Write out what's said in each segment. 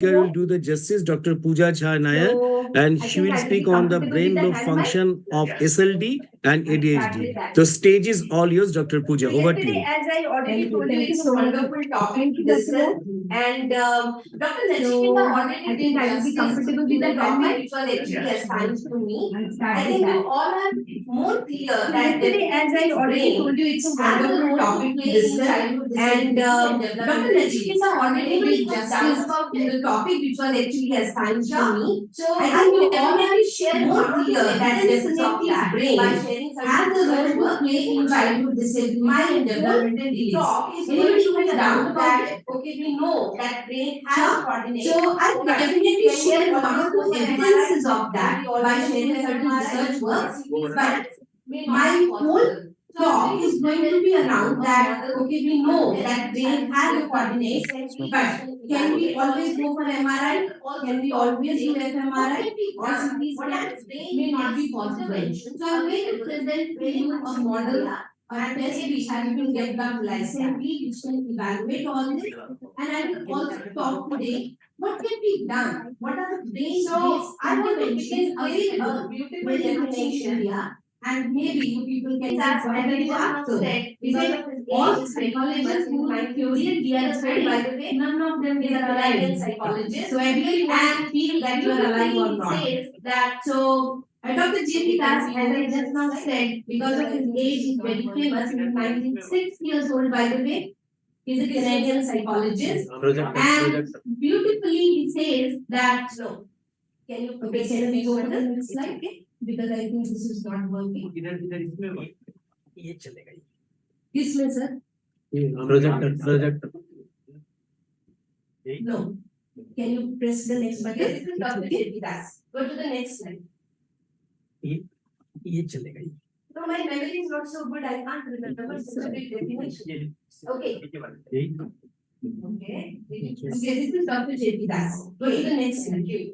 will do the justice, Dr. Pooja Jha Nair, and she will speak on the brain lobe function of SLD and ADHD. The stage is all yours, Dr. Pooja. Over to you. As I already told you, it's a wonderful topic to discuss. And Dr. Nachiketa already I think I will be comfortable with the topic which was actually assigned to me. I think you all are more clear that yesterday, as I already told you, it's a wonderful topic to discuss. And Dr. Nachiketa already did justice about the topic which was actually assigned to me. So I think you all are share more clear that NSMH's brain has a role to play in childhood disability and developmental delays. Anybody who is doubt about it? Okay, we know that brain has coordination. So I definitely share one or two evidences of that by sharing certain research works. But my whole talk is going to be around that, okay, we know that brain has a coordination, but can we always go for MRI? Can we always do fMRI? Or CT scan may not be possible. So I'm going to present to you a model, a test which has been developed recently, which can evaluate all this. And I will also talk today what can be done. What are the brain-based interventions available with definition here? And maybe you people can say something after. Because all psychologists who like theory and DSM, by the way, none of them is alive psychologist. So I really want to feel that you are alive or not. That so Dr. J.P. Das, as I just now said, because of his age, is very famous. He is 96 years old, by the way. He's a Canadian psychologist. And beautifully he says that, no, can you go to the next slide? Because I think this is not working. इसमें sir? Projector. No. Can you press the next button? This is Dr. J.P. Das. Go to the next slide. No, my memory is not so good. I can't remember specific definition. Okay. Okay, this is Dr. J.P. Das. Go to the next slide.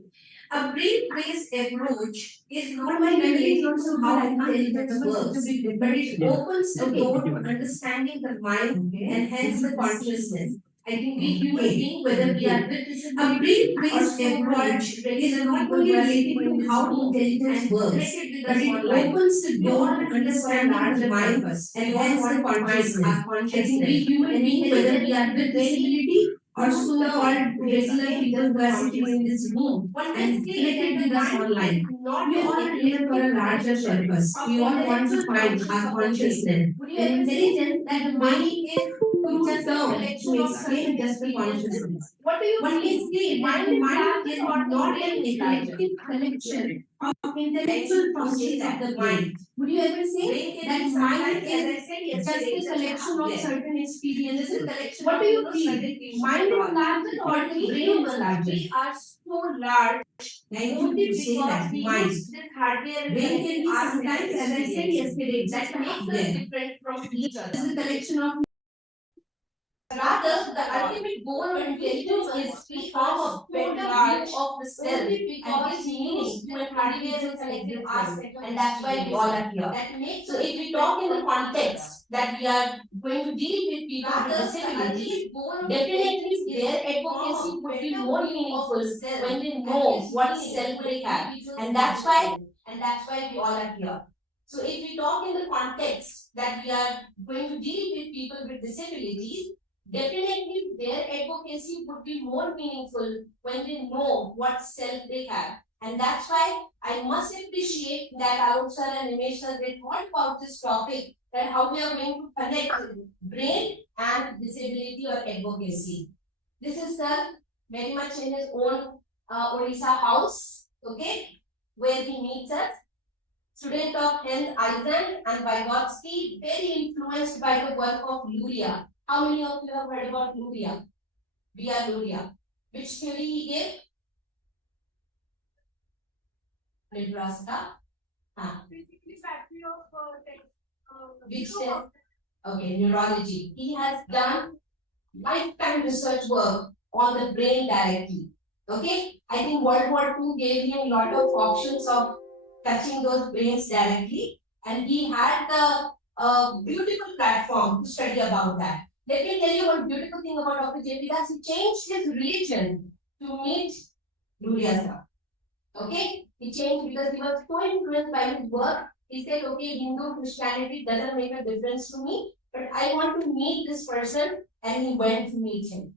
A brain-based approach is not my memory is not so how intelligence works, but it opens the door to understanding the mind and hence the consciousness. I think we human beings, whether we are with a brain-based approach is not only related to how intelligence works, but it opens the door to understanding the mind and hence the consciousness. I think we human beings, whether we are with disability or so-called regular people who are sitting in this room and connected with us online. We all are here for a larger purpose. We all want to find our consciousness. And intelligence that the mind is to term to explain just the consciousness. What do you One may say that the mind is not an collective collection of intellectual functions of the brain. Would you ever say that mind is just a collection of certain experiences? What do you feel? Mind is larger or the brain is larger? We are so large. Thank you to say that mind. Brain can be sometimes, as I said yesterday, that makes us different from each other. It is a collection of rather, the ultimate goal of intelligence is to form a better view of the self and give meaning to an hardware and selected aspect, and that's why we all are here. So if we talk in the context that we are going to deal with people with disabilities, definitely their advocacy would be more meaningful when they know what self they have, and that's why we all are here. So if we talk in the context that we are going to deal with people with disabilities, definitely their advocacy would be more meaningful when they know what self they have. And that's why I must appreciate that Alok sir and Nimesh sir, they thought about this topic, that how we are going to connect brain and disability or advocacy. This is sir very much in his own Odisha house, okay, where he meets us. Student of health Eisen and Vygotsky, very influenced by the work of Luria. How many of you have heard about Luria? B.R. Luria. Which theory he gave? Nebraska. Basically, factory of Which test? Okay, neurology. He has done lifetime research work on the brain directly. Okay? I think World War II gave him a lot of options of touching those brains directly, and he had the beautiful platform to study about that. Let me tell you one beautiful thing about Dr. J.P. Das. He changed his religion to meet Julia's. Okay, he changed because he was so influenced by his work. He said, okay, Hindu Christianity doesn't make a difference to me, but I want to meet this person, and he went to meet him.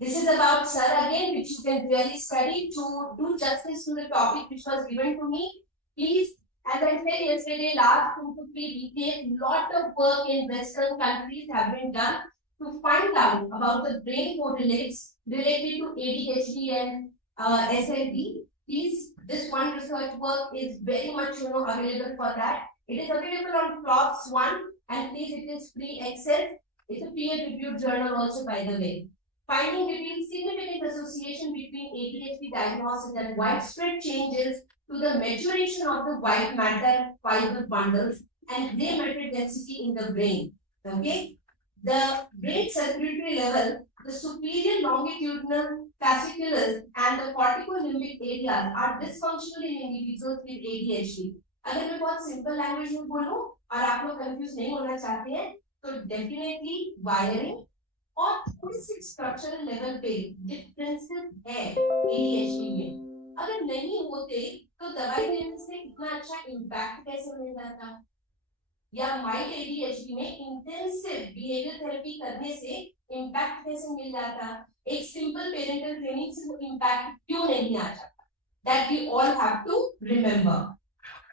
This is about Sir again, which you can really study to do justice to the topic which was given to me. Please, as I said yesterday, last 2 to 3 decades, lot of work in Western countries have been done to find out about the brain correlates related to ADHD and SLD. Please, this one research work is very much available for that. It is available on PLOS One, and please, it is free access. It's a peer-reviewed journal also, by the way. Finding reveals significant association between ADHD diagnosis and widespread changes to the maturation of the white matter fiber bundles and gray matter density in the brain. Okay, the brain circulatory level, the superior longitudinal fasciculus and the corticolimbic areas are dysfunctional in individuals with ADHD. अगर मैं बहुत simple language में बोलूं और आप लोग confuse नहीं होना चाहते हैं तो डेफिनेटली वायरिंग और थोड़ी सी स्ट्रक्चरल लेवल पे डिफरेंसेस है एडीएचडी में। अगर नहीं होते तो दवाई देने से इतना अच्छा इम्पैक्ट कैसे मिल जाता, या माइल्ड एडीएचडी में इंटेंसिव बिहेवियर थेरेपी करने से इम्पैक्ट कैसे मिल जाता, एक सिंपल पेरेंटल ट्रेनिंग से इम्पैक्ट क्यों नहीं आ जाता, that we all have to remember.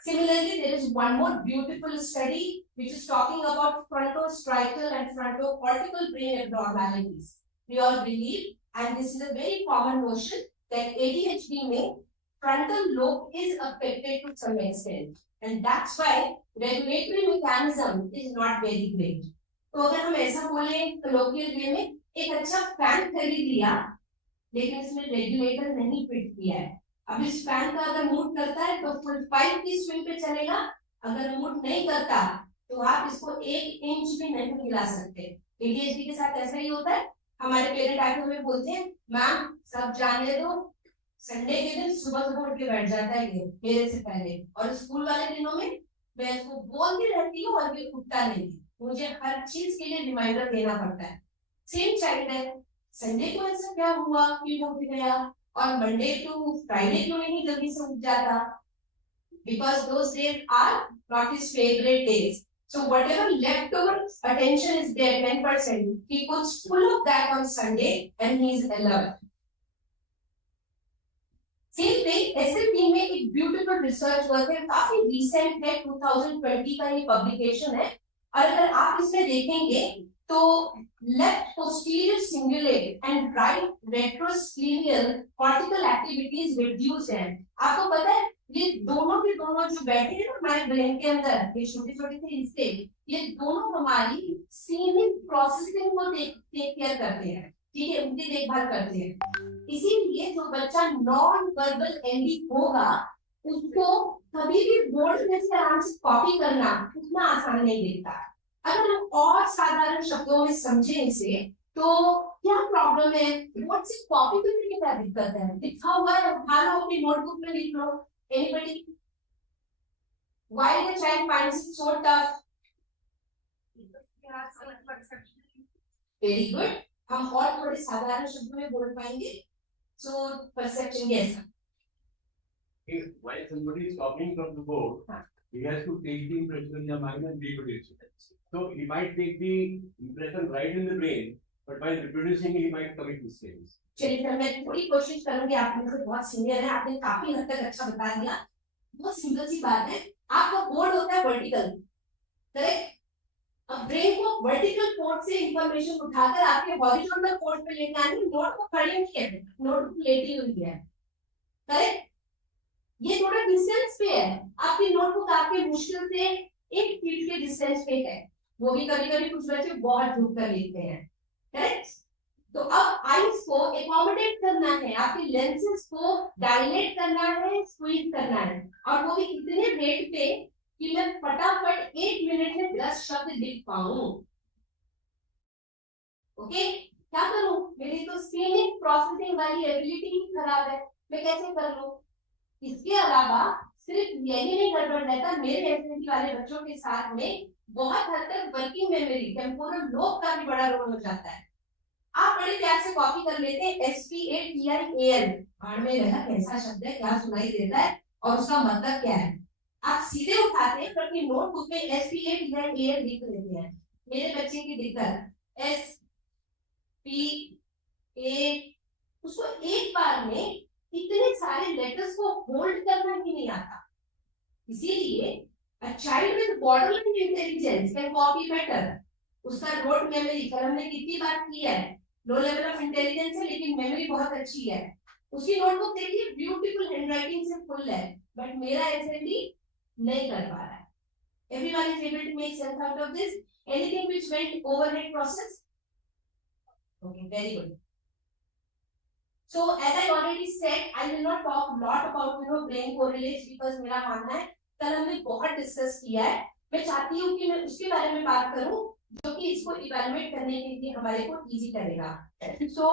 Similarly, there is one more beautiful study which is talking about frontostriatal and frontocortical brain abnormalities. We all believe, and this is a very common notion, that ADHD में frontal lobe is affected to some extent, and that's why regulatory mechanism is not very great. तो अगर हम ऐसा बोले colloquial way में, एक अच्छा fan खरीद लिया लेकिन इसमें रेगुलेटर नहीं फिट किया है, अब इस फैन का अगर मूड करता है तो फुल 5 की स्विंग पे चलेगा, अगर मूड नहीं करता तो आप इसको 1 इंच भी नहीं हिला सकते। एडीएचडी के साथ ऐसा ही होता है। हमारे पेरेंट आके हमें बोलते हैं मैम सब जाने दो, संडे के दिन सुबह सुबह उठ के बैठ जाता है ये मेरे से पहले, और स्कूल वाले दिनों में मैं इसको बोलती रहती हूँ और ये उठता नहीं, मुझे हर चीज के लिए रिमाइंडर देना पड़ता है। सेम चाइल्ड है, संडे को ऐसा क्या हुआ क्यों उठ गया, और मंडे टू फ्राइडे क्यों नहीं जल्दी से उठ जाता, because those days are not his favorite days. So whatever leftover attention is there, 10%, he puts full of that on Sunday and he is alert. Same thing, SLP में एक beautiful research work है, काफी recent है, 2020 का ये publication है, और अगर आप इसमें देखेंगे तो left posterior cingulate and right retroscleral cortical activities reduced है। आपको पता है ये दोनों के दोनों जो बैठे हैं ना हमारे ब्रेन के अंदर, ये छोटे छोटे से हिस्से, ये दोनों हमारी सीमित प्रोसेसिंग को टेक केयर करते हैं, ठीक है, उनकी देखभाल करते हैं। इसीलिए जो बच्चा नॉन वर्बल एंडी होगा उसको कभी भी बोर्ड में से आराम से कॉपी करना उतना आसान नहीं दिखता। अगर हम और साधारण शब्दों में समझें इसे तो क्या प्रॉब्लम है, बोर्ड से कॉपी करने की क्या दिक्कत है, लिखा हुआ है उठा लो अपनी नोटबुक में लिख लो। Anybody? Why the child finds it so tough? Very good. हम और थोड़े साधारण शब्दों में बोल पाएंगे। So perception, yes. While somebody is talking from the board, he has to take the impression in the mind and reproduce it. So he might take the impression right in the brain, but by reproducing he might commit mistakes. चलिए मैं थोड़ी कोशिश करूंगी, आप मुझे बहुत senior है, आपने काफी हद तक अच्छा बता दिया। बहुत सिंपल सी बात है, आपका बोर्ड होता है वर्टिकल, करेक्ट, अब ब्रेन को वर्टिकल पोर्ट से इंफॉर्मेशन उठाकर आपके हॉरिजॉन्टल पोर्ट पे लेके आनी, नोट को खड़ी नहीं है, नोट को लेटी हुई है, करेक्ट, ये थोड़ा डिस्टेंस पे है, आपकी नोटबुक आपके मुश्किल से 1 फीट के डिस्टेंस पे है, वो भी कभी कभी कुछ बच्चे बहुत झुक कर लेते हैं, करेक्ट। तो अब आईज को एकोमोडेट करना है, आपके लेंसेज को डायलेट करना है, स्क्वीज करना है, और वो भी इतने रेट पे कि मैं फटाफट 1 मिनट में 10 शब्द लिख पाऊं। ओके, क्या करूं, मेरी तो स्क्रीनिंग प्रोसेसिंग वाली एबिलिटी ही खराब है, मैं कैसे कर लूं। इसके अलावा सिर्फ यही नहीं गड़बड़ रहता, मेरे एबिलिटी वाले बच्चों के साथ में बहुत हद तक वर्किंग मेमोरी, टेम्पोरल लोब का भी बड़ा रोल हो जाता है। आप बड़े प्यार से कॉपी कर लेते हैं SPATIAL, बाढ़ में लगा कैसा शब्द है, क्या सुनाई देता है और उसका मतलब क्या है। आप सीधे उठाते हैं अपनी नोटबुक में SPATIAL लिख लेते हैं। मेरे बच्चे की दिक्कत SPA, उसको एक बार में इतने सारे लेटर्स को होल्ड करना ही नहीं आता, इसीलिए a child with borderline intelligence can copy better। उसका रोड मेमोरी, कल हमने कितनी बात की है, लो लेवल ऑफ इंटेलिजेंस है लेकिन मेमोरी बहुत अच्छी है। उसकी नोटबुक देखिए ब्यूटीफुल हैंडराइटिंग से फुल है, बट मेरा एसएनडी नहीं कर पा रहा है। Everyone is able to make sense out of this? Anything which went overhead process? Okay, very good. So as I already said, I will not talk a lot about brain correlates because मेरा मानना है कल हमने बहुत discuss किया है। मैं चाहती हूँ कि मैं उसके बारे में बात करूँ जो कि इसको इवैल्यूएट करने के लिए हमारे को इजी करेगा। So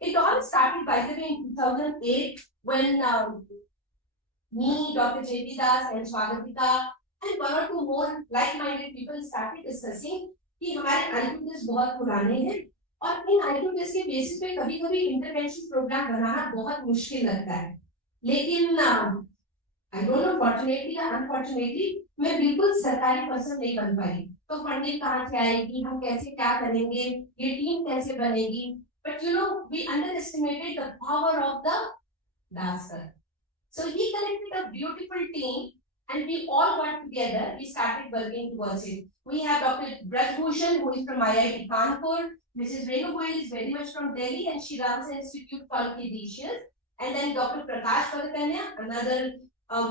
it all started by the way in 2008 when me, Dr. J.P. Das and Swagatika and one or two more like-minded people started discussing कि हमारे IQ टेस्ट बहुत पुराने हैं और इन IQ टेस्ट के बेसिस पे कभी-कभी इंटरवेंशन प्रोग्राम बनाना बहुत मुश्किल लगता है। लेकिन आई डोंट नो फॉर्चुनेटली या अनफॉर्चुनेटली मैं बिल्कुल सरकारी पर्सन नहीं बन पाई। तो फंडिंग कहाँ से आएगी, हम कैसे क्या करेंगे, ये टीम कैसे बनेगी, but we underestimated the power of the dancer. So he collected a beautiful team and we all got together. We started working towards it. We have Dr. Brajbhushan, who is from IIT Kanpur. Mrs. Renu Goyal is very much from Delhi and she runs an institute called Cadicious. And then Dr. Prakash Varakanya, another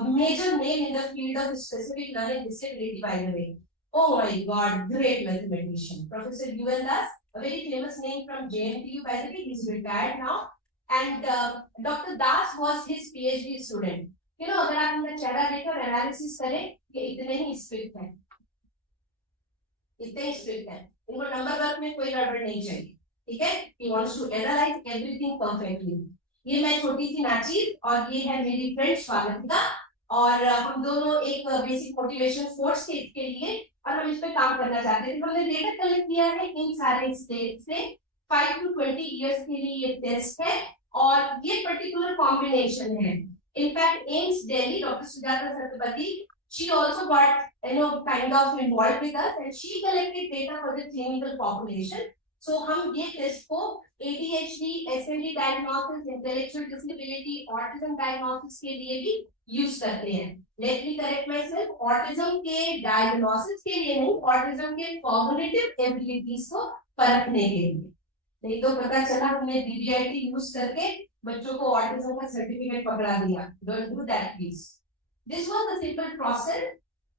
major name in the field of specific learning disability, by the way. Oh my God, great mathematician. Professor Yuval Das, a very famous name from JNTU, by the way. He's retired now. And Dr. Das was his PhD student. अगर आप उनका चेहरा देखकर analysis करें कि इतने ही strict हैं, इतने स्ट्रिक्ट हैं, इनको नंबर वर्क में कोई गड़बड़ नहीं चाहिए, ठीक है। He wants to analyze everything perfectly। ये मैं छोटी सी नाचीज और ये है मेरी फ्रेंड स्वागतिका और हम दोनों एक बेसिक मोटिवेशन फोर्स थे इसके लिए और हम इस पे काम करना चाहते थे। हमने डेटा कलेक्ट किया है इन सारे स्टेट से 5 to 20 इयर्स के लिए ये टेस्ट है और ये पर्टिकुलर कॉम्बिनेशन है। In fact AIIMS Delhi doctor Sujata Satyapati she also got kind of involved with us and she collected data for the clinical population। So हम ये टेस्ट को ADHD, SMD diagnosis, intellectual disability, autism diagnosis के लिए भी यूज करते हैं। Let me correct myself, autism के diagnosis के लिए नहीं, autism के cognitive abilities को परखने के लिए। नहीं तो पता चला हमने DBIT यूज करके बच्चों को ऑटिज्म का सर्टिफिकेट पकड़ा दिया। Don't do that, please. This was a simple process.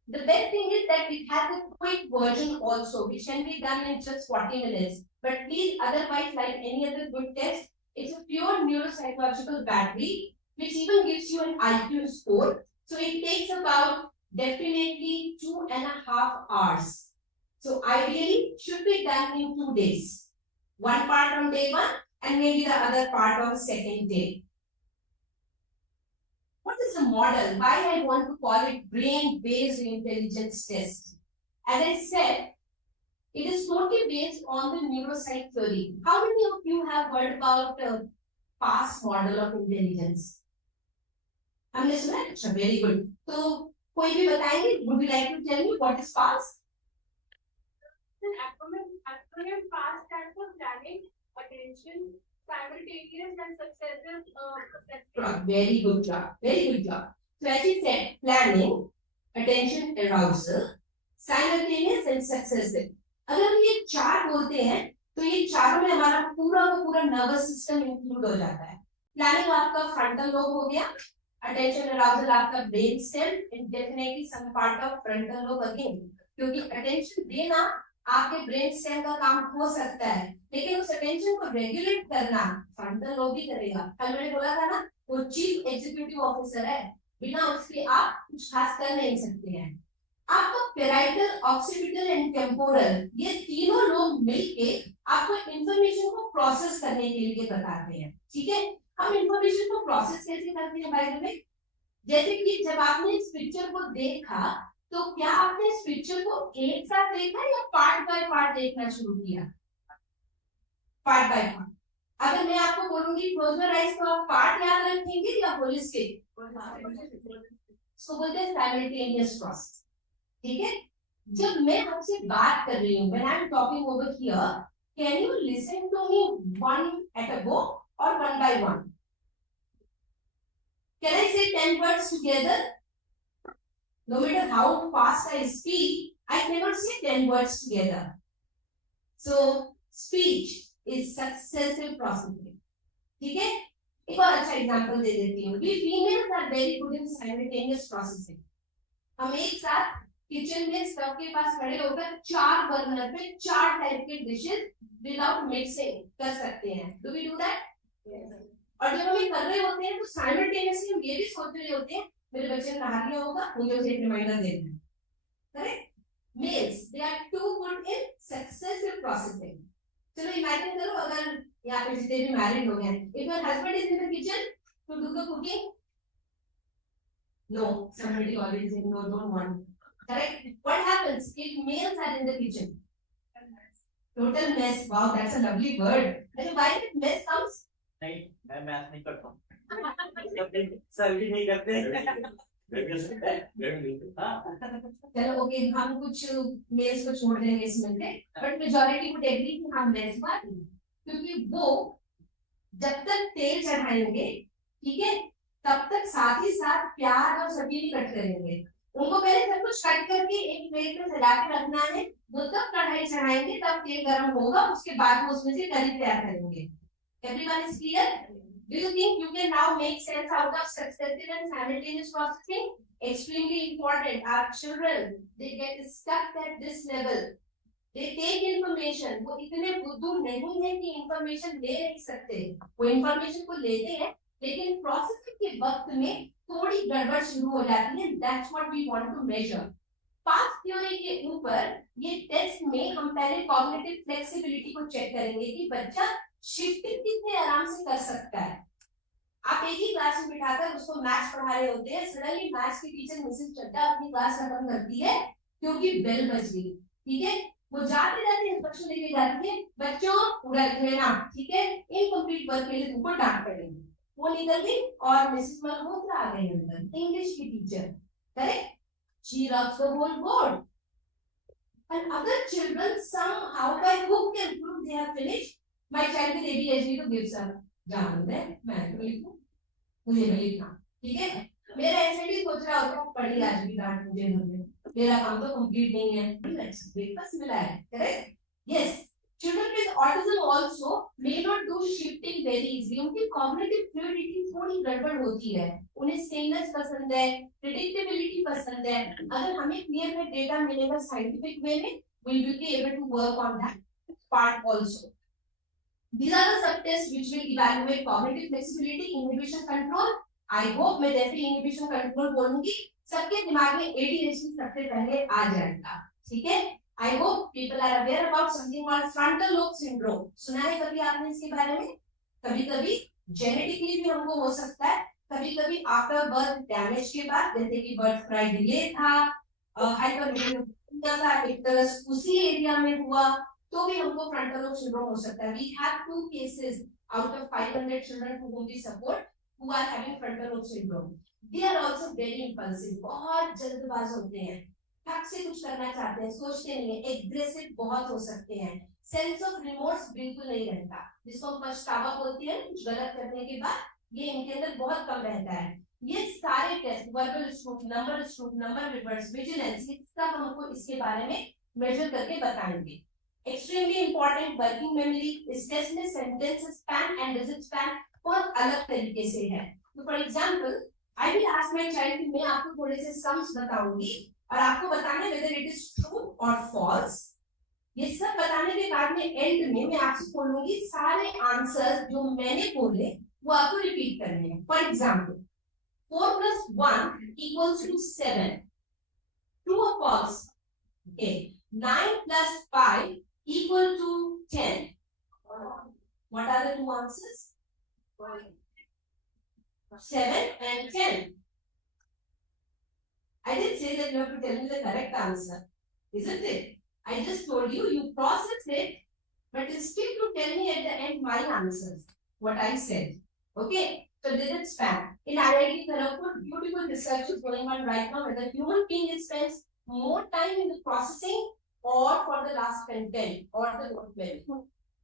The best thing is that it has a quick version also, which can be done in just 40 minutes. But please, otherwise, like any other good test, it's a pure neuropsychological battery, which even gives you an IQ score. So it takes about definitely 2.5 hours. So ideally, should be done in 2 days. One part on day 1 and maybe the other part on second day. What is the model? Why I want to call it brain-based intelligence test? As I said, it is totally based on the neuropsych theory. How many of you have heard about PASS model of intelligence? हमने सुना है? अच्छा, very good. तो कोई भी बताएंगे? Would you like to tell me what is PASS? An acronym PASS stands for planning, attention, simultaneous and successive. Very good job. Very good job. So as you said, planning, attention, arousal, simultaneous and successive. अगर हम ये चार बोलते हैं तो ये चारों में हमारा पूरा का पूरा नर्वस सिस्टम इंक्लूड हो जाता है। प्लानिंग आपका फ्रंटल लोब हो गया, अटेंशन अराउजल आपका brain stem, and definitely some part of frontal lobe again, क्योंकि अटेंशन देना आपके ब्रेन स्टेम का काम हो सकता है, लेकिन उस अटेंशन को रेगुलेट करना फ्रंटल लोब भी करेगा। कल मैंने बोला था ना, वो चीफ एग्जीक्यूटिव ऑफिसर है, बिना उसके आप कुछ खास कर नहीं सकते हैं। आपका पेराइटल, ऑक्सीपिटल एंड टेम्पोरल, ये तीनों लोग मिलके आपको इंफॉर्मेशन को प्रोसेस करने के लिए बताते हैं, ठीक है। हम इंफॉर्मेशन को प्रोसेस कैसे करते हैं भाई बहन? जैसे कि जब आपने इस पिक्चर को देखा तो क्या आपने इस पिक्चर को एक साथ देखा या पार्ट बाय पार्ट देखना शुरू किया? Part by part. अगर मैं आपको बोलूंगी क्लोज योर आइज, तो आप पार्ट याद रखेंगे या होलिस्टिक? इसको बोलते हैं साइमल्टेनियस प्रोसेस। ठीक है, जब मैं आपसे बात कर रही हूँ, when I am talking over here, can you listen to me one at a go or one by one? Can I say 10 words together? No matter how fast I speak, I cannot say 10 words together. So speech is successive processing. ठीक है, एक और अच्छा example दे देती हूँ। We females are very good in simultaneous processing. हम एक साथ किचन में स्टव के पास खड़े होकर 4 बर्नर पे 4 टाइप के डिशेस विदाउट मिक्सिंग कर सकते हैं। Do we do that? और जब हम ये कर रहे होते हैं तो साइमल्टेनियसली हम ये भी सोच रहे होते हैं मेरे बच्चे ने नहा लिया होगा, मुझे उसे एक रिमाइंडर देना है। Correct? Males, they are too good in successive processing. चलो इमेजिन करो, अगर यहाँ पे जितने भी मैरिड लोग हैं, if your husband is in the kitchen to do the cooking, no, somebody always saying no, don't want. Correct? What happens if males are in the kitchen? Total mess. Wow, that's a lovely word. And why did mess comes? नहीं, मैं math नहीं करता हूँ। Sir भी नहीं करते। चलो okay, हम कुछ मेल्स को छोड़ देंगे इसमें से, बट मेजॉरिटी वुड एग्री कि हम मेल्स बात, क्योंकि वो जब तक तेल चढ़ाएंगे, ठीक है, तब तक साथ ही साथ प्याज और सब्जी भी कट करेंगे। उनको पहले सब कुछ कट करके एक प्लेट में सजा के रखना है, वो तब कढ़ाई चढ़ाएंगे, तब तेल गर्म होगा, उसके बाद वो उसमें से करी तैयार करेंगे। Everyone is clear? Do you think you can now make sense out of successive and simultaneous processing? Extremely important. Our children, they get stuck at this level. They take information. वो इतने बुद्धू नहीं है कि information ले नहीं सकते। वो information को लेते हैं, लेकिन processing के वक्त में थोड़ी गड़बड़ शुरू हो जाती है। That's what we want to measure. Past theory के ऊपर ये टेस्ट में हम पहले कॉग्निटिव फ्लेक्सिबिलिटी को चेक करेंगे कि बच्चा शिफ्टिंग कितने आराम से कर सकता है। आप एक ही क्लास में बिठाकर उसको मैथ्स पढ़ा रहे होते हैं, सडनली मैथ्स की टीचर मिसेस चड्डा अपनी क्लास खत्म करती है क्योंकि बेल बज गई। ठीक है, वो जाते जाते इंस्ट्रक्शन लेके जाती है, बच्चों पूरा लिख लेना, ठीक है, इनकम्प्लीट वर्क के लिए तुमको डांट पड़ेगी। वो निकल गई और मिसेस मल्होत्रा आ गई अंदर, इंग्लिश की teacher. Correct? She rubs the whole board. And other children somehow by hook and crook they have finished. My child with ADHD to give some. जानते हैं, मैं तो लिखूं, मुझे भी लिखना, ठीक है? मेरा एसएडी सोच रहा होता है पढ़ी आज भी डांट मुझे दोगे, मेरा काम तो कंप्लीट नहीं है, ब्रेकफास्ट मिला है, correct? Yes. Children with autism also may not do shifting very easily. उनकी cognitive fluidity थोड़ी गड़बड़ होती है। उन्हें sameness पसंद है, predictability पसंद है। अगर हमें clear में data मिलेगा scientific way में, we will be able to work on that part also. These are the subtests which will evaluate cognitive flexibility, inhibition control. I hope मैं जैसे inhibition control बोलूंगी, सबके दिमाग में ADHD सबसे पहले आ जाएगा, ठीक है? I hope people are aware about something called frontal lobe syndrome. सुना है कभी आपने इसके बारे में? कभी-कभी जेनेटिकली भी हमको हो सकता है, कभी-कभी आफ्टर बर्थ डैमेज के बाद, जैसे कि बर्थ क्राई डिले था, हाइपरलिपिडेमिया था, एक तरह से उसी एरिया में हुआ, तो भी हमको फ्रंटल लोब सिंड्रोम हो सकता है। We have 2 cases out of 500 children who we support who are having frontal lobe syndrome. They are also very impulsive, बहुत जल्दबाज होते हैं, फट से कुछ करना चाहते हैं, सोचते नहीं है, एग्रेसिव बहुत हो सकते हैं, सेंस ऑफ रिमोर्स बिल्कुल नहीं रहता, जिसको हम पछतावा बोलते हैं कुछ गलत करने के बाद, ये इनके अंदर बहुत कम रहता है। ये सारे test, verbal stroke, number reverse, vigilance, सब हमको इसके बारे में मेजर करके बताएंगे। एक्सट्रीमली इंपॉर्टेंट वर्किंग मेमोरी, इस टेस्ट में sentence span and digit span बहुत अलग तरीके से है। तो for example, I will ask my child कि मैं आपको थोड़े से सम्स बताऊंगी और आपको बताना है whether it is true or false। ये सब बताने के बाद में एंड में मैं आपसे बोलूंगी सारे आंसर जो मैंने बोले वो आपको रिपीट करने हैं। For example, 4 + 1 = 7, true or false? Okay. 9 + 5 = 10. What are the 2 answers? 7 and 10. I didn't say that you have to tell me the correct answer, isn't it? I just told you, you process it but still you tell me at the end my answers, what I said. Okay, so this is span. In IIT Kharagpur, beautiful research is going on right now whether human being spends more time in the processing or for the last content or the note memory.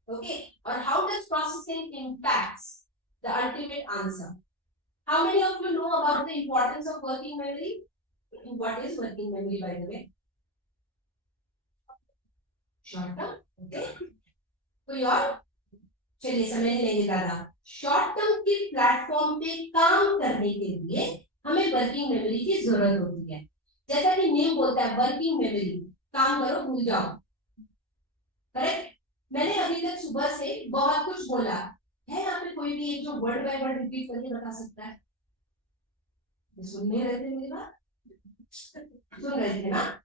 Okay, or how does processing impacts the ultimate answer? How many of you know about the importance of working memory? What is working memory, by the way? Short term, okay. कोई और? चलिए समझ लेंगे ज्यादा। Short term के platform पे काम करने के लिए हमें वर्किंग मेमोरी की जरूरत होती है। जैसा कि नेम बोलता है वर्किंग मेमोरी, काम करो भूल जाओ, करेक्ट। मैंने अभी तक सुबह से बहुत कुछ बोला है, यहाँ पे कोई भी एक जो वर्ड बाय वर्ड रिपीट करके बता सकता है? सुनने रहे थे मेरी बात? सुन रहे थे ना?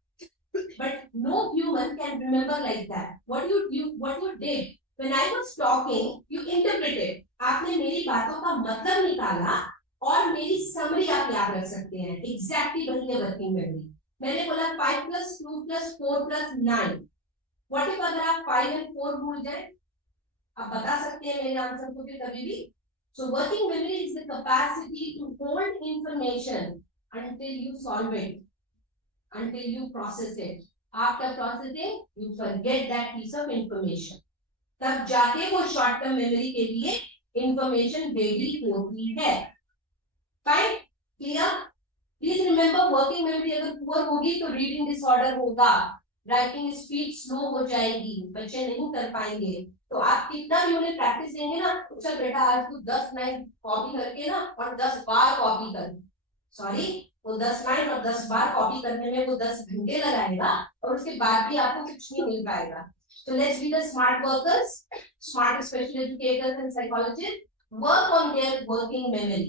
But no human can remember like that. What you did when I was talking, you interpreted. आपने मेरी बातों का मतलब निकाला और मेरी समरी आप याद रख सकते हैं। Exactly वही है वर्किंग मेमोरी। मैंने बोला 5 + 2 + 4 + 9। What if अगर आप 5 और 4 भूल जाए? आप बता सकते हैं मेरे आंसर को फिर कभी भी। So working memory is the capacity to hold information until you solve it, until you process it. After processing, you forget that piece of information. तब जाके वो शॉर्ट टर्म मेमोरी के लिए इंफॉर्मेशन रेडी होती है। Fine, clear? Please remember working memory अगर poor होगी तो रीडिंग डिसऑर्डर होगा, राइटिंग स्पीड स्लो हो जाएगी, बच्चे नहीं कर पाएंगे। तो आप कितना भी उन्हें प्रैक्टिस देंगे ना, चल बेटा आज तू 10 लाइन कॉपी करके ना और 10 बार कॉपी कर, सॉरी वो 10 लाइन और 10 बार कॉपी करने में वो 10 घंटे लगाएगा और उसके बाद भी आपको कुछ नहीं मिल पाएगा। So let's be the smart workers, smart special educators and psychologists, work on their working memory.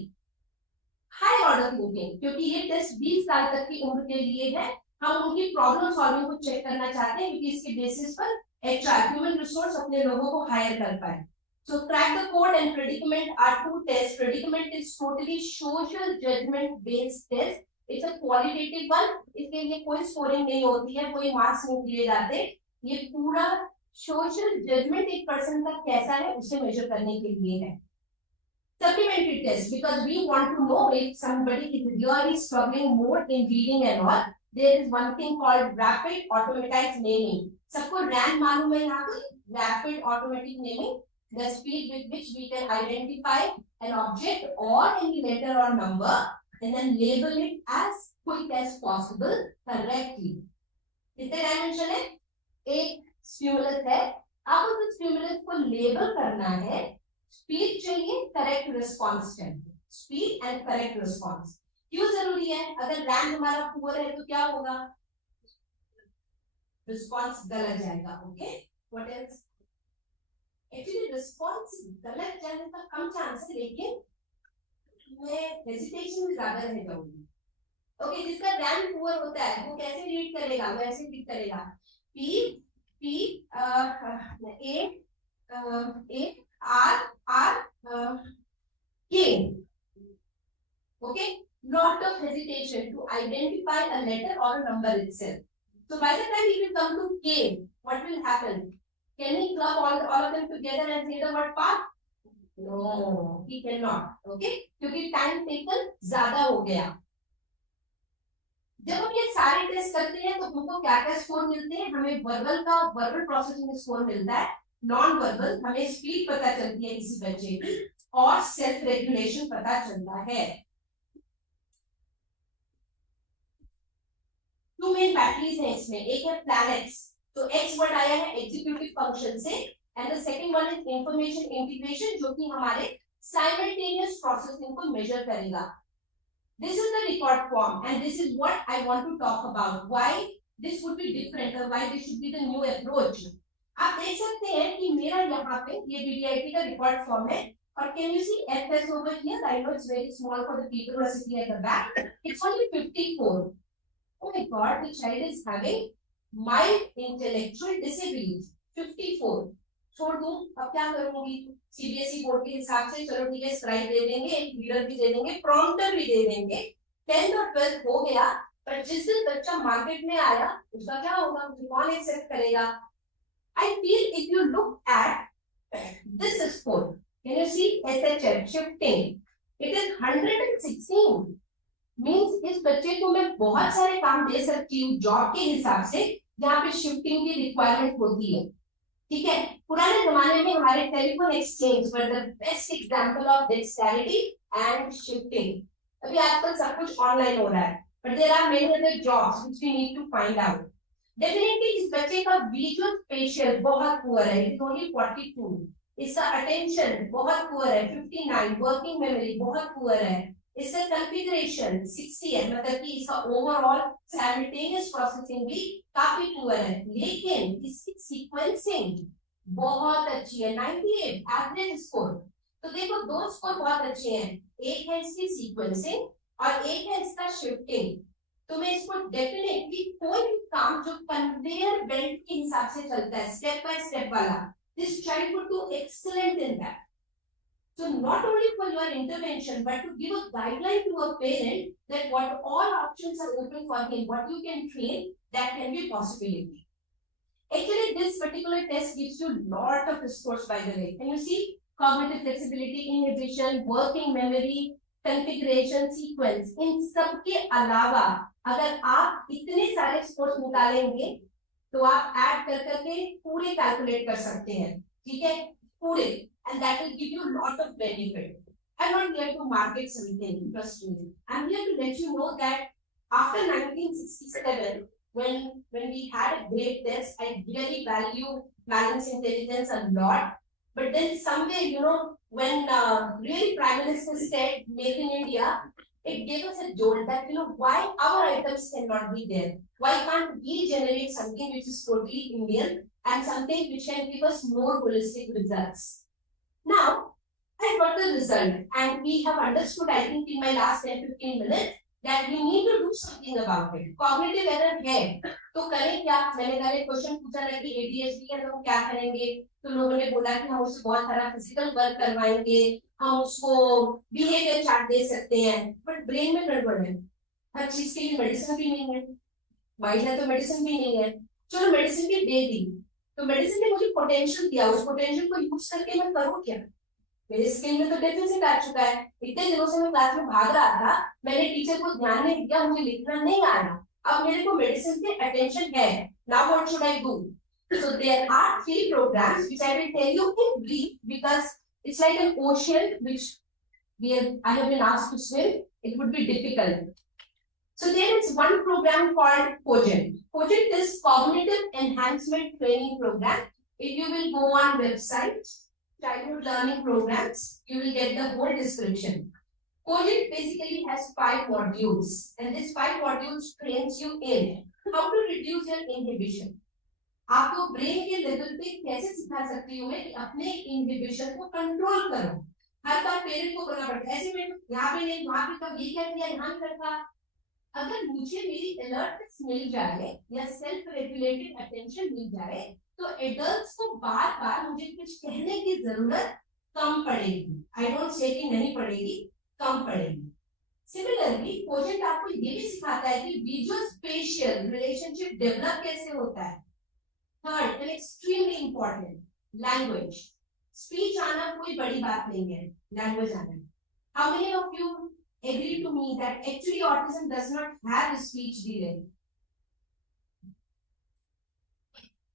High order thinking, क्योंकि ये टेस्ट 20 साल तक की उम्र के लिए है। हम उनकी प्रॉब्लम सॉल्विंग को चेक करना चाहते हैं क्योंकि इसके बेसिस पर एचआर ह्यूमन रिसोर्स अपने लोगों को हायर कर पाए। So crack the code and predicament are two tests. Predicament is totally social judgment based test. It's a qualitative one. इसके लिए कोई स्कोरिंग नहीं होती है, कोई मार्क्स नहीं दिए जाते। ये पूरा सोशल जजमेंट एक पर्सन का कैसा है उसे मेजर करने के लिए है। Supplementary test, because we want to know if somebody is really struggling more in reading and all. There is one thing called rapid automatic naming. सबको RAM मालूम है यहाँ पे? Rapid automatic naming, the speed with which we can identify an object or any letter or number and then label it as quick as possible correctly. कितने dimension है? एक stimulus है, अब उस स्टिमुलस को लेबल करना है। स्पीड चाहिए, करेक्ट रिस्पॉन्स चाहिए, स्पीड एंड करेक्ट रिस्पॉन्स। क्यों जरूरी है? अगर रैम हमारा पुअर है तो क्या होगा? रिस्पॉन्स गलत जाएगा। Okay, what else? Actually response गलत जाने का कम चांस है, लेकिन मैं हेजिटेशन में ज्यादा रह जाऊंगी। ओके, जिसका रैम पुअर होता है वो कैसे रीड करेगा? वो ऐसे रीड करेगा P P A R K. Okay, lot of hesitation to identify a letter or a number itself. So by the time he will come to K, what will happen? Can he club all of them together and say the word path? No, he cannot. Okay, क्योंकि time taken ज्यादा हो गया। जब हम ये सारे test करते हैं तो हमको क्या क्या स्कोर मिलते हैं? हमें वर्बल प्रोसेसिंग स्कोर मिलता है, नॉन वर्बल हमें स्पीड पता चलती है किसी बच्चे की, और सेल्फ रेगुलेशन पता चलता है। टू मेन बैटरीज है इसमें, एक है प्लान एक्स, तो एक्स वर्ड आया है एग्जीक्यूटिव फंक्शन से, and the second one is information integration, जो कि हमारे साइमल्टेनियस प्रोसेसिंग को मेजर करेगा। This is the record form and this is what I want to talk about. Why this would be different or why this should be the new approach. आप देख सकते हैं कि मेरा यहाँ पे ये VDIT का record form है, और can you see FS over here? I know it's very small for the people who are sitting at the back. It's only 54. Oh my God, the child is having mild intellectual disability. 54. छोड़ दूं, अब क्या करूंगी? CBSE board के हिसाब से चलो ठीक है, स्क्राइब दे देंगे, रीडर भी दे देंगे, प्रॉम्प्टर भी दे देंगे। 10th और 12th हो गया, पर जिस दिन बच्चा मार्केट में आया उसका क्या होगा? उसे कौन एक्सेप्ट करेगा? I feel if you look at this score, can you see SHF shifting? It is 116. Means इस बच्चे को मैं बहुत सारे काम दे सकती हूँ जॉब के हिसाब से जहाँ पे शिफ्टिंग की रिक्वायरमेंट होती है. ठीक है. पुराने जमाने में हमारे telephone exchange were the best example of dexterity and shifting. अभी आजकल सब कुछ ऑनलाइन हो रहा है, but there are many other jobs which we need to find out. Definitely इस बच्चे का विजुअल स्पेशियल बहुत पुअर है, इट इज ओनली 42. इसका अटेंशन बहुत पुअर है 59. वर्किंग मेमोरी बहुत पुअर है. इसका कॉन्फ़िगरेशन 60 है, मतलब कि इसका ओवरऑल साइमल्टेनियस प्रोसेसिंग भी काफी पुअर है. लेकिन इसकी सीक्वेंसिंग बहुत अच्छी है, 98 एवरेज स्कोर. तो देखो दो स्कोर बहुत अच्छे हैं, एक है इसकी सीक्वेंसिंग और एक है इसका शिफ्टिंग. तो मैं इसको डेफिनेटली कोई भी काम जो कन्वेयर बेल्ट के हिसाब से चलता है स्टेप बाय स्टेप वाला, this child would do excellent in that. So not only for your intervention, but to give a guideline to a parent that what all options are open for him, what you can train, that can be a possibility. Actually, this particular test gives you lot of scores, by the way. Can you see? Cognitive flexibility, inhibition, working memory, configuration, sequence. इन सब के अलावा अगर आप इतने सारे scores निकालेंगे तो आप ऐड कर करके पूरे कैलकुलेट कर सकते हैं. ठीक है, पूरे. And that will give you a lot of benefit. I'm not here to market something, trust me. I'm here to let you know that after 1967, when we had a great test, I really value balance intelligence a lot. But then somewhere, when really Prime Minister said Make in India, it gave us a jolt that, why our items cannot be there? Why can't we generate something which is totally Indian and something which can give us more holistic results? Now, I got the result and we have understood, I think in my last 10-15 minutes, that we need to do something about it. Cognitive error है, तो करें क्या? मैंने पहले question पूछा था कि ADHD है तो हम क्या करेंगे? तो लोगों ने बोला कि हम उसको बहुत सारा फिजिकल वर्क करवाएंगे, हम उसको बिहेवियर चार्ट दे सकते हैं, बट ब्रेन में गड़बड़ है. हर चीज के लिए मेडिसिन भी नहीं है, वाइट है तो मेडिसिन भी नहीं है. चलो मेडिसिन भी दे दी, तो मेडिसिन ने मुझे पोटेंशियल दिया, उस पोटेंशियल को यूज करके मैं करूँ क्या? मेरे स्किल में तो डेफिसिट आ चुका है. इतने दिनों से मैं क्लास में भाग रहा था, मैंने टीचर को ध्यान नहीं दिया, मुझे लिखना नहीं आया. अब मेरे को मेडिसिन पे अटेंशन है. Now what should I do? So there are 3 programs which I will tell you in brief because it's like an ocean which I have been asked to swim. It would be difficult. So there is one program called Cogent. Cogent is Cognitive Enhancement Training Program. If you will go on website, childhood learning programs, you will get the whole description. Cogent basically has 5 modules, and this 5 modules trains you in how to reduce your inhibition. आपको brain के level पे कैसे सिखा सकती हूँ मैं कि अपने इनहिबिशन को कंट्रोल करो. हर बार पेरेंट को बोलना पड़ता है, ऐसे में यहाँ पे नहीं, वहां पे कब ये कर दिया, यहाँ करता. अगर मुझे मेरी अलर्टनेस मिल जाए या सेल्फ रेगुलेटेड अटेंशन मिल जाए तो एडल्ट्स को बार बार मुझे कुछ कहने की जरूरत कम पड़ेगी. आई डोंट से कि नहीं पड़ेगी, कम पड़ेगी. सिमिलरली कोजेंट आपको ये भी सिखाता है कि विजुअल स्पेशियल रिलेशनशिप डेवलप कैसे होता है. Third and extremely important, language. Speech आना कोई बड़ी बात नहीं है, लैंग्वेज आना. How many of you agree to me that actually autism does not have speech delay?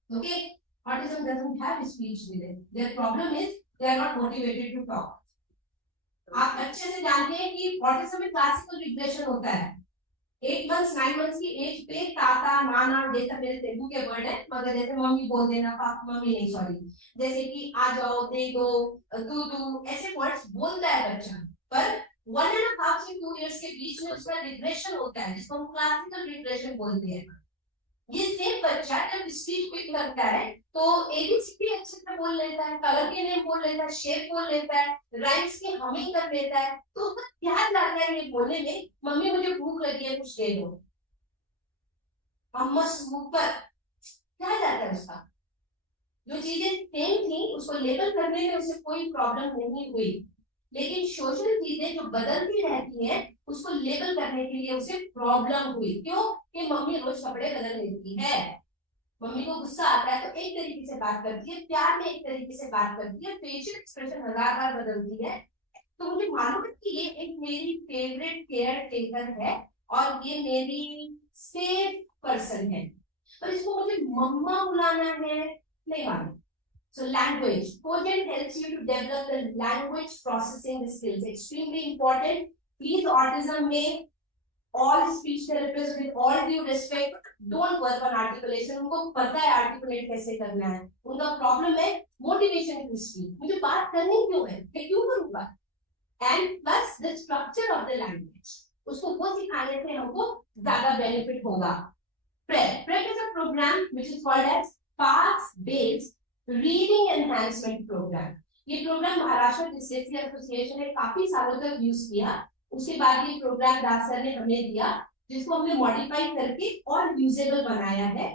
Okay, autism doesn't have speech delay. Their problem is they are not motivated to talk. आप अच्छे से जानते हैं कि autism में classical regression होता है. 8 months 9 months की एज पे ताता नाना ये सब मेरे तेलुगु के वर्ड है, मगर जैसे मम्मी बोल देना, पापा मम्मी नहीं सॉरी, जैसे कि आ जाओ, दे दो, तू ऐसे वर्ड्स बोलता है बच्चा. पर 1.5 से 2 years के बीच में उसका रिग्रेशन होता है जिसको हम क्लासिकल रिग्रेशन बोलते हैं. ये सेम बच्चा जब स्पीच क्विक लगता है तो एबीसीडी अच्छे से बोल लेता है, कलर के नेम बोल लेता है, शेप बोल लेता है, राइम्स की हमिंग कर लेता है. तो उसका ध्यान जाता है ये बोलने में, मम्मी मुझे भूख लगी है कुछ दे दो, अम्मा ऊपर क्या जाता है उसका. जो चीजें सेम थी उसको लेबल करने में उसे कोई प्रॉब्लम नहीं हुई, लेकिन सोशल चीजें जो बदलती रहती हैं उसको लेबल करने के लिए उसे प्रॉब्लम हुई. क्यों? कि मम्मी रोज कपड़े बदल लेती है. मम्मी को गुस्सा आता है तो एक तरीके से बात करती है, प्यार में एक तरीके से बात करती है, फेशियल एक्सप्रेशन हजार बार बदलती है। तो मुझे मालूम है कि ये एक मेरी फेवरेट केयर टेकर है और ये मेरी सेफ पर्सन है, पर इसको मुझे मम्मा बुलाना है नहीं मालूम। So language, Cogent helps you to develop the language processing skills, extremely important. Please autism में all speech therapists with all due respect don't work on articulation. उनको पता है articulate कैसे करना है, उनका problem है motivation to speak. मुझे बात करनी क्यों है, मैं क्यों करूँगा? And plus the structure of the language, उसको वो सिखाने से हमको ज़्यादा benefit होगा. Prep is a program which is called as Paths-based reading enhancement program. ये प्रोग्राम महाराष्ट्र डिस्लेक्सिया एसोसिएशन ने काफी सालों तक यूज किया, उसके बाद ये प्रोग्राम दास सर ने हमें दिया, जिसको हमने मॉडिफाई करके और यूजेबल बनाया है।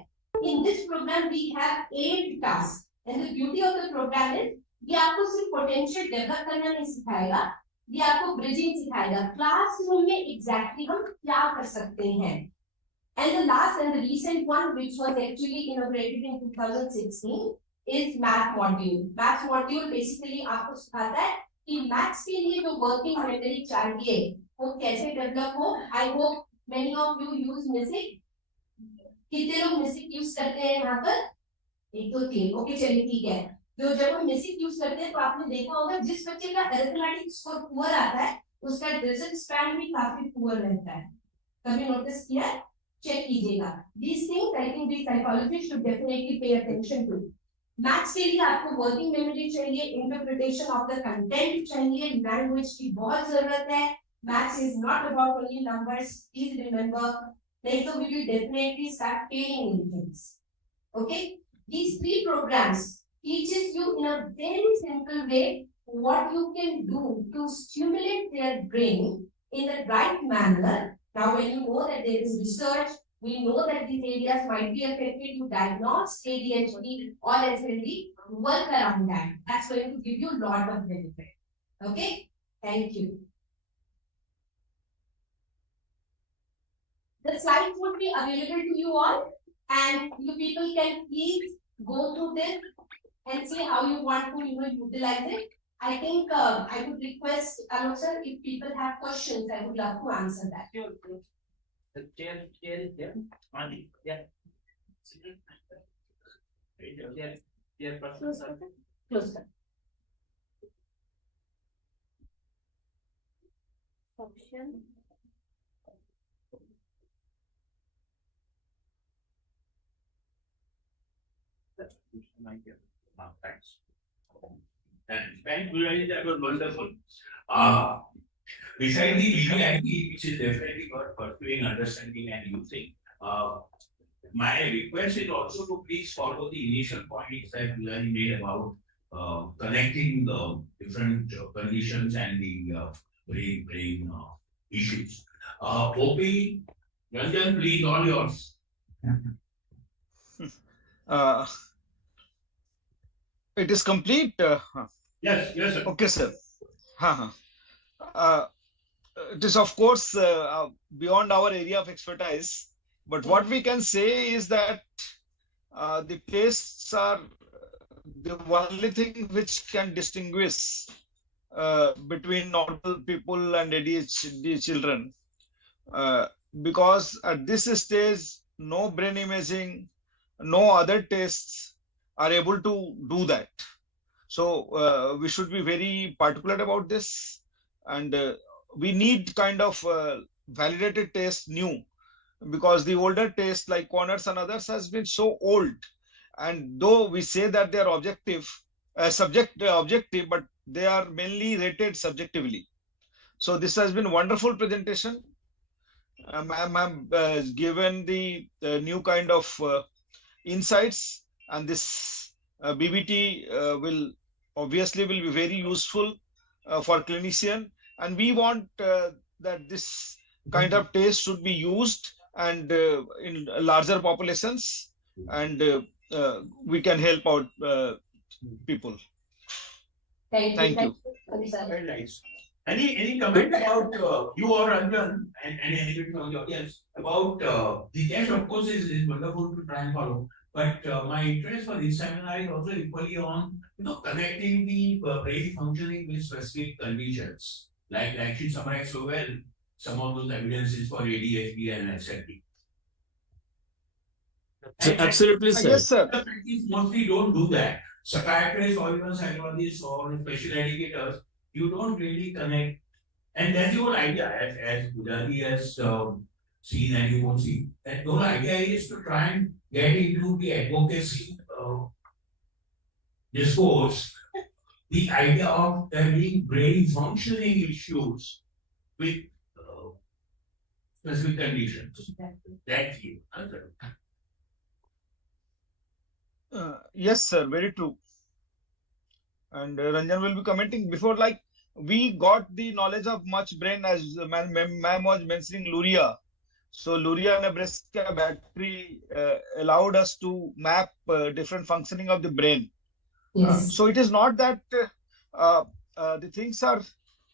In this program we have 8 task and the beauty of the program is ये आपको सिर्फ पोटेंशियल डेवलप करना नहीं सिखाएगा, ये आपको ब्रिजिंग सिखाएगा, क्लासरूम में एग्जैक्टली हम क्या कर सकते हैं। And the last and the recent one, which was actually inaugurated in 2016, is math module. Math module basically आपको सिखाता है कि मैथ्स के लिए जो वर्किंग मेमोरी चाहिए वो कैसे डेवलप हो। I hope many of you use music. कितने लोग म्यूजिक यूज करते हैं यहाँ पर? 1 2 3, ओके चलिए ठीक है। जो जब हम म्यूजिक यूज करते हैं तो आपने देखा होगा जिस बच्चे का अरिथमेटिक स्कोर पुअर आता है उसका डिजिट स्पैन भी काफी पुअर रहता है, कभी नोटिस किया? चेक कीजिएगा। These things I think the psychologists should definitely pay attention to. Maths के लिए आपको वर्किंग मेमोरी चाहिए, इंटरप्रिटेशन ऑफ द कंटेंट चाहिए, लैंग्वेज की बहुत जरूरत है। Maths is not about only numbers, please remember, नहीं तो we will definitely start failing in things. Okay, these 3 programs teaches you in a very simple way what you can do to stimulate their brain in the right manner. Now when you know that there is research, we know that these areas might be affected, you diagnose ADHD or SLD, work around that. That's going to give you a lot of benefit. Okay, thank you. The slides would be available to you all, and you people can please go through this and see how you want to utilize it. I think I would request Alok sir, if people have questions, I would love to answer that. Sure. The chair is there. Yeah. Chair person, sir. Close sir. Option. Thanks. Thank you, that was wonderful. Beside the legality, which is definitely for pursuing, understanding, and using, my request is also to please follow the initial points that Gulani made about connecting the different conditions and the brain issues. OP, Ranjan, please, all yours. It is complete. Yes, yes, sir. Okay, sir. It is, of course, beyond our area of expertise. But what we can say is that the tests are the only thing which can distinguish between normal people and ADHD children. Because at this stage, no brain imaging, no other tests are able to do that. So we should be very particular about this, and we need kind of validated tests new, because the older tests like Connors and others has been so old, and though we say that they are objective, objective, but they are mainly rated subjectively. So this has been wonderful presentation. Ma'am given the new kind of insights, and this BBT will obviously be very useful for clinician, and we want that this kind of test should be used and in larger populations, and we can help out people. Thank you. Very nice. Any comment about you or Ranjan and anything from the audience about the test? Of course, is wonderful to try and follow. But my interest for this seminar is also equally on connecting the brain functioning with specific conditions. Like she summarized so well, some of those evidences for ADHD and NSMH. Absolutely, sir. Yes, sir. Mostly don't do that. Psychiatrists or even psychologists or special educators, you don't really connect. And that's the whole idea, as Pujari has seen and you won't see. That the whole idea is to try and get into the advocacy discourse, the idea of there being brain functioning issues with specific conditions. That's you. Yes, sir. Very true. And Ranjan will be commenting before, like, we got the knowledge of much brain as ma'am was mentioning Luria. So Luria Nebraska battery allowed us to map different functioning of the brain. Yes. So it is not that the things are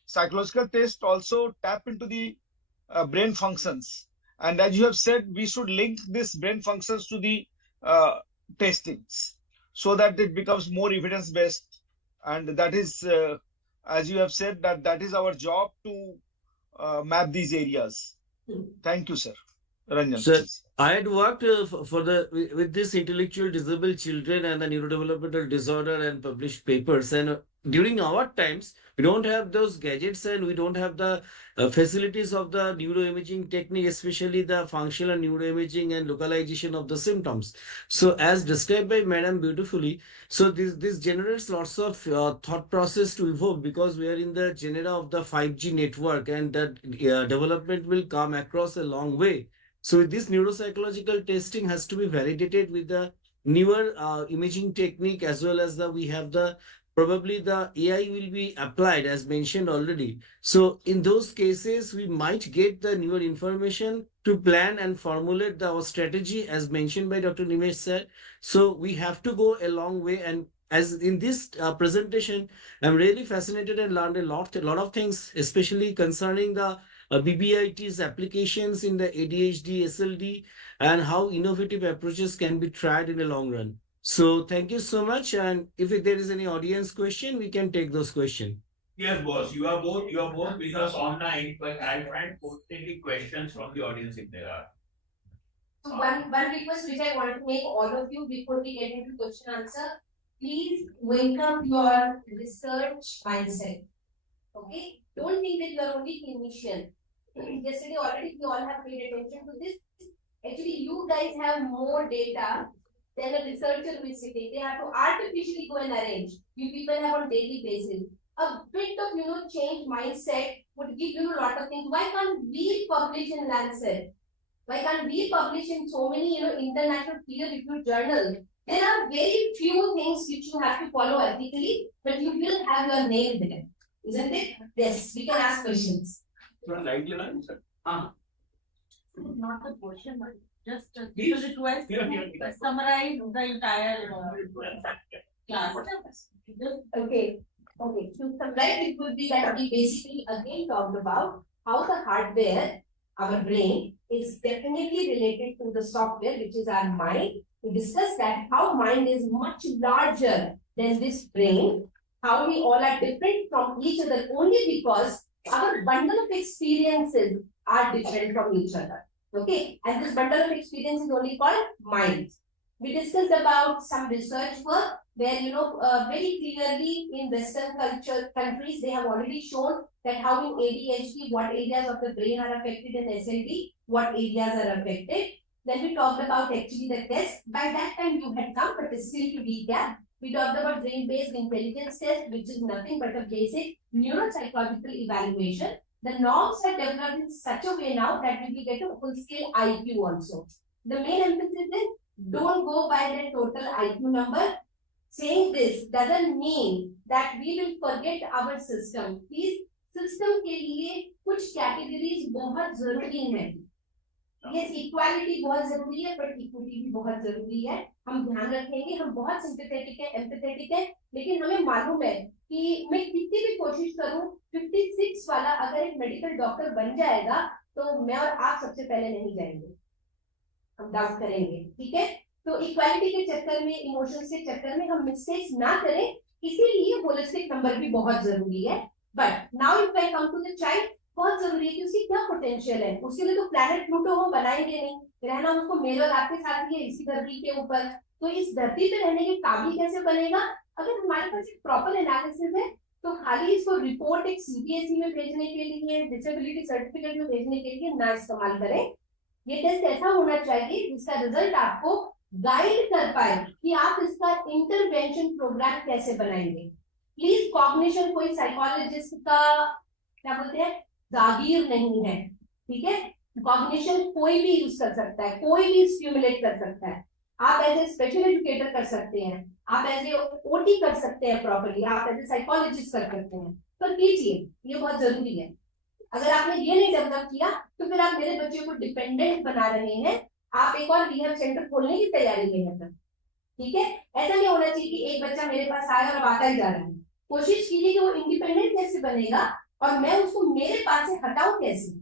psychological tests also tap into the brain functions. And as you have said, we should link this brain functions to the testings so that it becomes more evidence based. And that is, as you have said, that is our job to map these areas. Thank you, sir. Ranjan, Sir, please. I had worked for the with this intellectual disabled children and the neurodevelopmental disorder and published papers. And during our times, we don't have those gadgets and we don't have the facilities of the neuroimaging technique, especially the functional neuroimaging and localization of the symptoms. So, as described by Madam beautifully, so this generates lots of thought process to evolve because we are in the genera of the 5G network, and that development will come across a long way. So this neuropsychological testing has to be validated with the newer imaging technique, as well as we have the probably the AI will be applied as mentioned already. So in those cases, we might get the newer information to plan and formulate our strategy as mentioned by Dr. Nimesh sir. So we have to go a long way, and as in this presentation, I'm really fascinated and learned a lot of things, especially concerning the BBIT's applications in the ADHD, SLD, and how innovative approaches can be tried in the long run. So thank you so much. And if there is any audience question, we can take those questions. Yes, boss. You are both with us online, but I'll try and put any questions from the audience if there are. So one request which I want to make all of you before we get into question answer, please wake up your research mindset. Okay? Don't think that you are only clinician. Yesterday already we all have paid attention to this. Actually, you guys have more data than a researcher will sit. They have to artificially go and arrange. You people have on daily basis. A bit of change mindset would give a lot of things. Why can't we publish in Lancet? Why can't we publish in so many international peer-reviewed journals? There are very few things which you have to follow ethically, but you will have your name there, isn't it? Yes, we can ask questions. Not a question, but just a request to summarize the entire class. Okay. To summarize, it would be that we basically again talked about how the hardware, our brain, is definitely related to the software, which is our mind. We discussed that how mind is much larger than this brain, how we all are different from each other only because our bundle of experiences are different from each other. Okay, and this bundle of experience is only called mind. We discussed about some research work where very clearly in Western countries they have already shown that how in ADHD what areas of the brain are affected, in SLD what areas are affected. Then we talked about actually the test. By that time you had come, but still to recap, we talked about brain-based intelligence test, which is nothing but a basic neuropsychological evaluation. The norms are developed in such a way now that we will get a full-scale IQ also. The main emphasis is don't go by the total IQ number. Saying this doesn't mean that we will forget our system. Please, system के लिए कुछ categories बहुत जरूरी हैं. Yes, equality बहुत जरूरी है, but equity भी बहुत जरूरी है. हम ध्यान रखेंगे, हम बहुत sympathetic है, empathetic है, लेकिन हमें मालूम है कि मैं कितनी भी कोशिश करूं, 56 वाला अगर एक मेडिकल डॉक्टर बन जाएगा, तो मैं और आप सबसे पहले नहीं जाएंगे, हम डाउट करेंगे, ठीक है? तो इक्वालिटी के चक्कर में, इमोशंस के चक्कर में हम मिस्टेक्स ना करें, इसीलिए होलिस्टिक नंबर भी बहुत जरूरी है। But now if I come to the child, बहुत जरूरी है कि उसकी क्या पोटेंशियल है। उसके लिए तो प्लैनेट प्लूटो हम बनाएंगे नहीं, रहना उसको मेरे और आपके साथ ही है, इसी धरती के ऊपर। तो इस धरती पे रहने के काबिल कैसे बनेगा? अगर हमारे पास एक प्रॉपर एनालिसिस है, तो खाली इसको रिपोर्ट एक सीबीएसई में भेजने के लिए, डिसेबिलिटी सर्टिफिकेट में भेजने के लिए ना इस्तेमाल करें। ये टेस्ट ऐसा होना चाहिए जिसका रिजल्ट आपको गाइड कर पाए कि आप इसका इंटरवेंशन प्रोग्राम कैसे बनाएंगे। प्लीज कॉग्निशन कोई साइकोलॉजिस्ट का क्या बोलते हैं जागीर नहीं है, ठीक है। कॉग्निशन कोई भी यूज कर सकता है, कोई भी स्टिमुलेट कर सकता है। आप एज ए स्पेशल एजुकेटर कर सकते हैं, आप एज ए ओटी कर सकते हैं प्रॉपरली, आप एज ए साइकोलॉजिस्ट कर सकते हैं, तो कीजिए, ये बहुत जरूरी है। अगर आपने ये नहीं डेवलप किया तो फिर आप मेरे बच्चे को डिपेंडेंट बना रहे हैं, आप एक और रिहैब सेंटर खोलने की तैयारी में हैं, ठीक है। ऐसा नहीं होना चाहिए कि एक बच्चा मेरे पास आया और आता ही जा रहा है। कोशिश कीजिए कि वो इंडिपेंडेंट कैसे बनेगा और मैं उसको मेरे पास से हटाऊं कैसे।